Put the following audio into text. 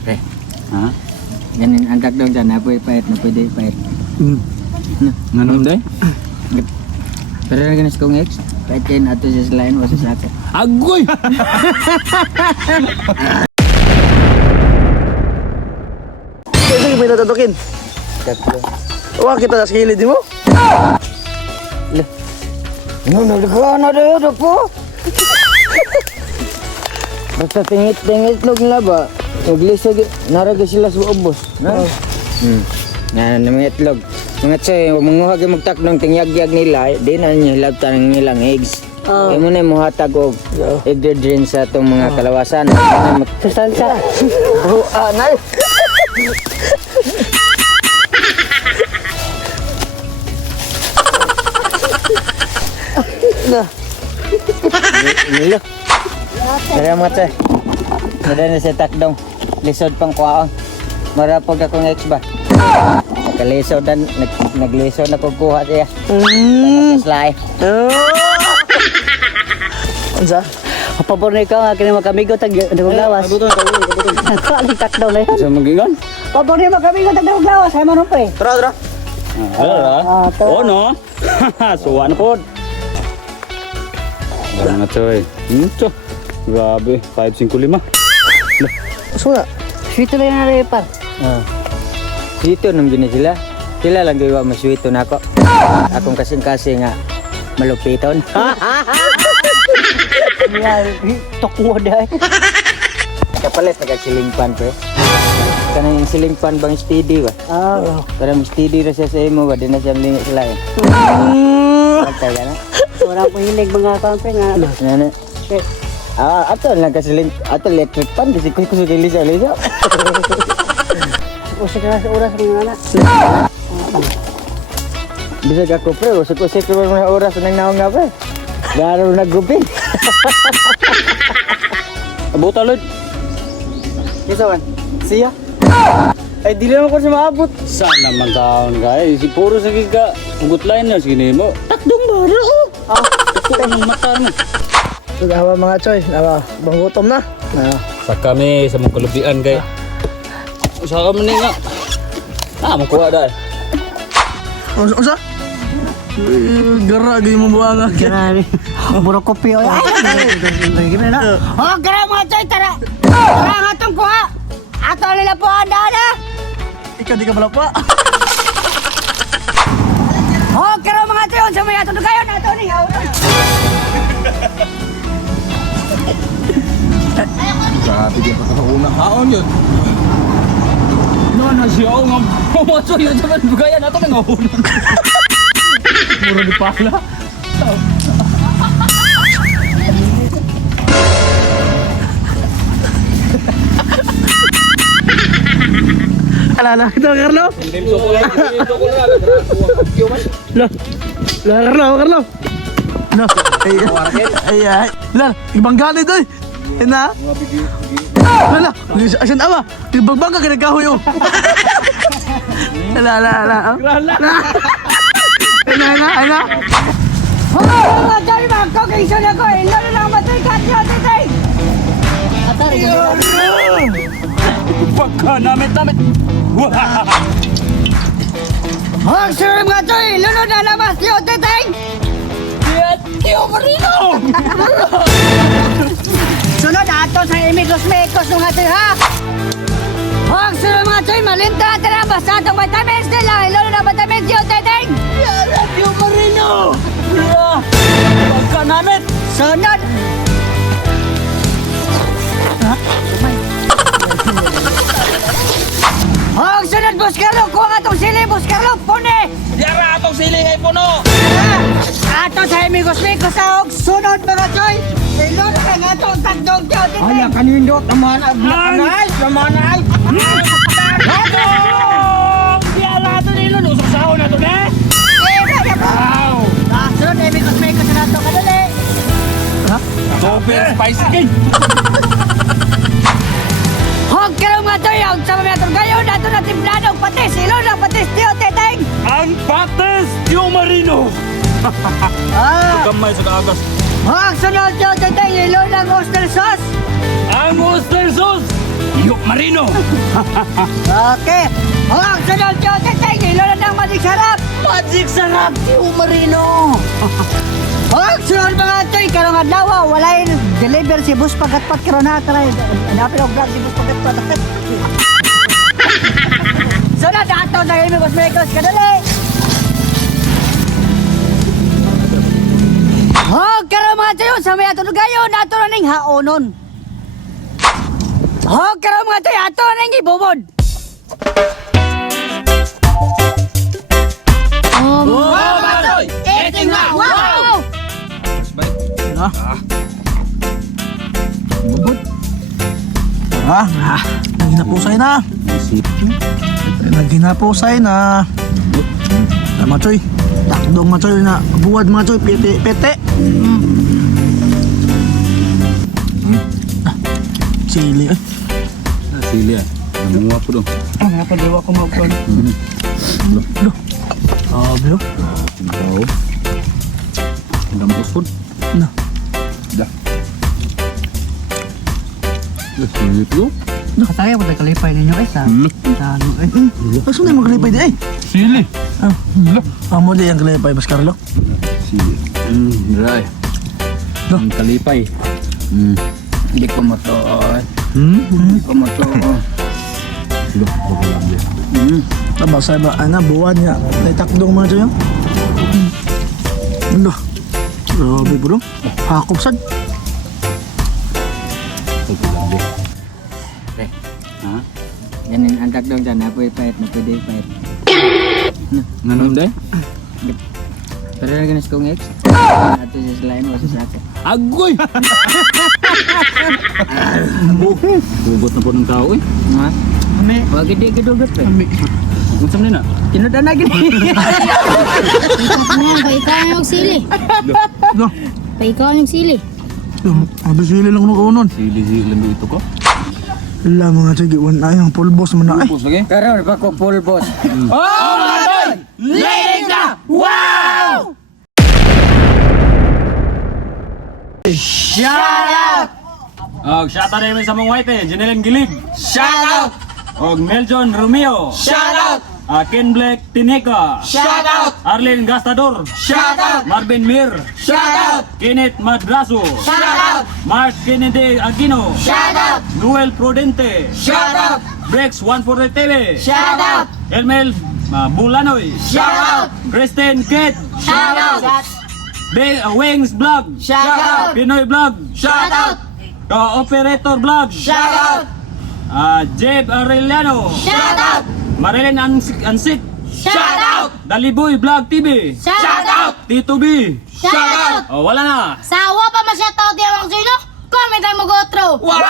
Pre, Ha? ganin ang takdong dyan, na pwede pahit. Nganong day? Pero na ganas kong ex, pahit kayo na ito sa selain o sa sako. Agoy! Sige, may natutukin. Takdo. Wah, kita sa kilid mo. Ano, nagkana na yun po? Basta tingit log nila ba? Naglisag, naraga sila sa ubos. No? Nga na mga itlog. Mga tsoy, manguhag yung magtakdong tingyag-yag nila, di na niya hilabtan ng nilang eggs. Kaya mo na yung muhatag o egg drain sa itong mga kalawasan. Sustansa. Oh, anay. Na. Nilo. Kaya mga tsoy. Mada na sa takdong. Lisod pang kuwaon. Marapog akong eggs ba? Nakalisod na, naglisod na kukuha siya. Slay. Ansa? Pabor na ikaw, akin na makamigo tag dagong lawas. Kaling takdaw na yun. Sa magigan? Pabor na makamigo tag dagong lawas, ay manon pa eh. Tara. Ala. Oh no. Suwan po. Mga choy. Ito. Grabe, 555. Suna. Sweet na yun na rin par. Sweeto nung gini sila. Sila lang gawa mo sweeto na ako. Akong kasing-kasing nga malupiton. Tokwa dahil. Kapalit na siling pan pre. Kanang yung siling pan bang steady ba? Parang steady na siya sa imo ba? Di na siya malingi sila eh. Kaya ka na? Wala po hilig mga kampe nga. Nana. Ato lang kasiling, ato electric pan. Kasi ko sa lisa. Usik na sa oras mga anak. Bisa ka ko pre. Usik ko mga oras nang naong nga pre. Garo nagupin. Abuta Lord. Kisawan? Siya? Ay, di naman ko siya maabot. Saan naman taon guys? Si puro sa giga. Hugot line na sige mo. Takdong baro. Ito ang mata mo. Sugawa mga choy. Banggutom na. Sa kami sa mong kalubian kay. Sa kami ni nga. Makuha dahil. Unsa? Gara gay mo buanga. Grabe. Muro kopi o. Gimana na? Oh, gara mga choy, tara. Tara nga itong kuha. Ato nila po ang dana. Ikaw di ka pala pa. Oh, gara mga choy, unsa may ato kayo na ato ni. Grabe di pa sa unang haon yun. No, siya nga. Pumaso yun. Diyan bugaya nato na nga unang. Muro di pala. Alala, ito Carlo. Carlo. No. Ay. Lan, ibang galit doy. Ina. Lala, asan awa? Tibagbang ka kinagahoy oh. Lala. Ana. Oh, mga choy, magkakaison ako eh. Lalo lang matay ka, tiyotitay. Pagka namit. Oh, sir mga choy, lalo na labas, tiyotitay. Tiyo Marino! Sunod ato sa imikos-mikos nung ato ha. Huwag sunod mga choy, malinta natin ang basta itong vitamins nila. Lalo na vitamins yun, teteng. Tiyo Marino! Pagka namit! Sunod. Huwag sunod, Buscarlo. Kuha nga itong sili, Buscarlo. Pune. Yara atong siling ay puno! Ato sa imikos-mikos sa huwag sunod mga choy. Lalo na nga itong tagdog yun, teteng. Ay, kanindot naman. Namanay. Ato! Yara ato nilo. Nusok sahon na ito na! Wow! Sunod, imikos-mikos na ito kadali. Super spicy king! Huwag ka lang mga choy. Huwag sa mga turgayon. Ato na timplanong patis. Ilo na patis tiyo, teteng. Ang pates Tiyo Marino! Kamay sa kaagas. Huwag sunod tiyo, teteng. Ilo ng oyster sauce. Ang oyster sauce! Yok Marino! Okay. Ang sunod nyo, tatay, nilolo ng magic sarap. Magic sarap, Tio Marino! Ang sunod mga toy, karong adlaw, walay deliver si bus pagatpat karon na taray. Hanapin ang vlog si bus pagatpat. Sunod ato na Amigos Mekos kadali. Karong mga toy, sa may ato gayon, ato na ning haonon. Karong mga toy, ato na ning ibubod. Eting na! Wow! Na. Ah, naginapusay na. Naginapusay na. Machoy. Takdong machoy na. Buwad machoy. Pete. Pete. Ah, sili eh. Sili ah. Namunga po dong. Ang padawa ko maupuan. Oh, bro. Ikaw. Gampos po. Na. Sili po. Kataya mo tayo kalipay ninyo eh sa ano eh. Aso na yung maglipay di eh. Sili. Amo di yung kalipay, Mas Carlo. Sili. Dry. Ang kalipay. Hindi ko matuon. Hmm? Hindi ko matuon. Tabasay ba? Ana, buwad nga. Naitakdong mga siya. Ano? Grabe bro. Hakop sad. Ha? Ganin ang takdong dyan, napoy pahit, napwede pahit. Nanong day? Pero na ganas kong ex. Ato sa slime o sa sako. Agoy! Hugot na po ng tao eh. Ha? Wag gede gidugot pa. Gusto mo na? Tinudan na gini. Paikaw yung sili. No. Paikaw yung sili. Abi sili lang nung kaunon. Sili lang ito ko. Wala mga sige, one ay ang pulbos man na ay. Pus lagi. Karon pa ko full boss. Leeg na! Wow! Og shout out namin sa mong white eh. Janelle Gilig. Shout out! Og Meljon Romeo. Shout out! Ken Black Tineca. Shout out! Arlen Gastador. Shout out! Marvin Mir. Shout out! Kenneth Madraso. Shout out! Mark Kennedy Aquino. Shout out! Noel Prudente. Shout out! Brex 140 TV. Shout out! Elmel Bulanoy. Shout out! Kristen Kate. Shout out! Wings Vlog. Shout out! Pinoy Vlog. Shout out! Operator Vlog. Shout out! Jeb Aureliano. Shout out! Marilyn Ansit. Shout out! Daliboy Vlog TV. Shout out! Tito B. Shout out! Oh, wala na. Sawa pa masya tao di awang silo. Comment tayo mag-outro. Wow!